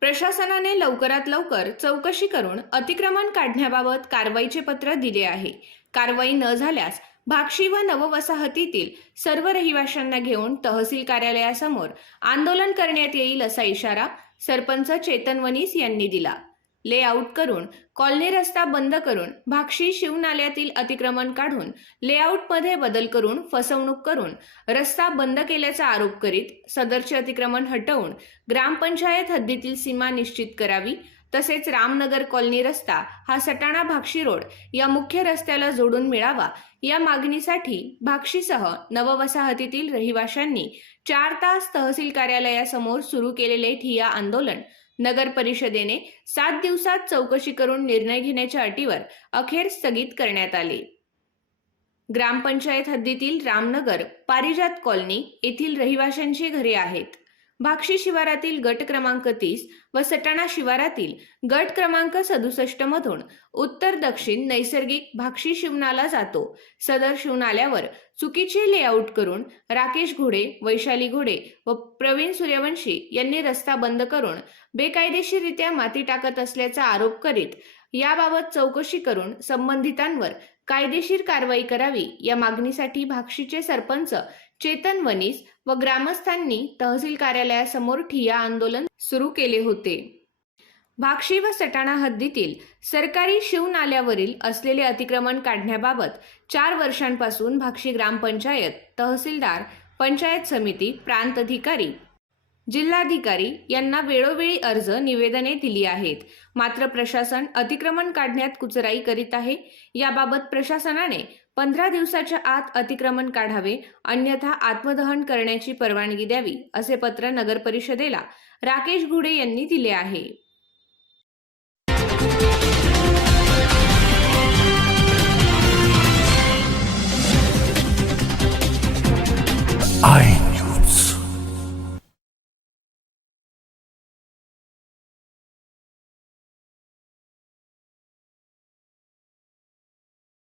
प्रशासनाने लवकरात लवकर चौकशी करून अतिक्रमण काढण्याबाबत कारवाईचे पत्र दिले आहे. कारवाई न झाल्यास भाक्षी व नववसाहतीतील सर्व रहिवाशांना घेऊन तहसील कार्यालयासमोर आंदोलन करण्यात येईल असा इशारा सरपंच चेतन वनीस यांनी दिला. लेआउट करून कॉलनी रस्ता बंद करून भाक्षी शिवनाल्यातील अतिक्रमण काढून लेआउटमध्ये बदल करून फसवणूक करून रस्ता बंद केल्याचा आरोप करीत सदरचे अतिक्रमण हटवून ग्रामपंचायत हद्दीतील सीमा निश्चित करावी तसेच रामनगर कॉलनी रस्ता हा सटाणा भाक्षी रोड या मुख्य रस्त्याला जोडून मिळावा. या मागणीसाठी भाक्षीसह नववसाहतीतील रहिवाशांनी चार तास तहसील कार्यालयासमोर सुरू केलेले ठिया आंदोलन नगर परिषदेने सात दिवसात चौकशी करून निर्णय घेण्याच्या अटीवर अखेर स्थगित करण्यात आले. ग्रामपंचायत हद्दीतील रामनगर पारिजात कॉलनी येथील रहिवाशांची घरे आहेत. भाक्षी शिवारातील गट क्रमांक तीस व सटाणा शिवारातील गट क्रमांक सदुसष्ट मधून उत्तर दक्षिण नैसर्गिक भाक्षी शिवनाला जातो. सदर शिवनाल्यावर चुकीचे लेआउट करून राकेश घोडे वैशाली घोडे व प्रवीण सूर्यवंशी यांनी रस्ता बंद करून बेकायदेशीररित्या माती टाकत असल्याचा आरोप करीत याबाबत चौकशी करून संबंधितांवर कायदेशीर कारवाई करावी या मागणीसाठी भाक्षीचे सरपंच चेतन वनीस व ग्रामस्थांनी तहसील कार्यालयासमोर ठिया आंदोलन सुरू केले होते. भाक्षी व सटाणा हद्दीतील सरकारी शिवनाल्यावरील असलेले अतिक्रमण काढण्याबाबत चार वर्षांपासून भाक्षी ग्रामपंचायत तहसीलदार पंचायत समिती प्रांत अधिकारी जिल्हाधिकारी यांना वेळोवेळी अर्ज निवेदने दिली आहेत. मात्र प्रशासन अतिक्रमण काढण्यात कुचराई करीत आहे. याबाबत प्रशासनाने पंधरा दिवसाच्या आत अतिक्रमण काढावे अन्यथा आत्मदहन करण्याची परवानगी द्यावी असे पत्र नगर परिषदेला राकेश घुडे यांनी दिले आहे.